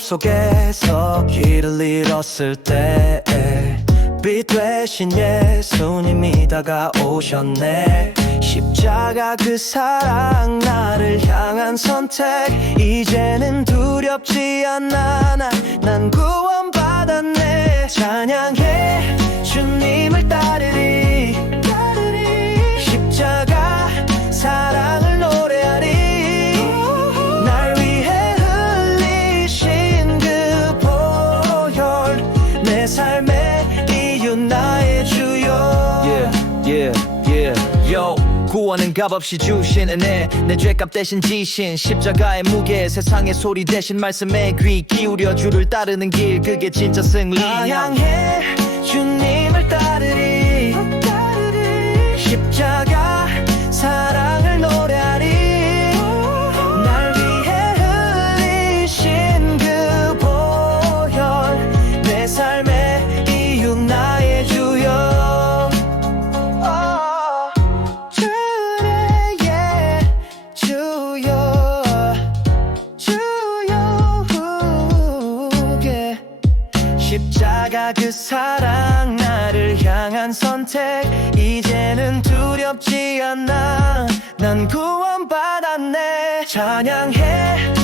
속에서 길을 잃었을 때빛 대신 예수님이 다가오셨네. 십자가 그 사랑 나를 향한 선택. 이제는 두렵지 않아. 난, 구원은 값없이 주신 은혜. 내 죄값 대신 지신 십자가의 무게. 세상의 소리 대신 말씀에 귀 기울여 주를 따르는 길. 그게 진짜 승리. 찬양해 십자가 그 사랑 나를 향한 선택. 이제는 두렵지 않아. 난 구원받았네. 찬양해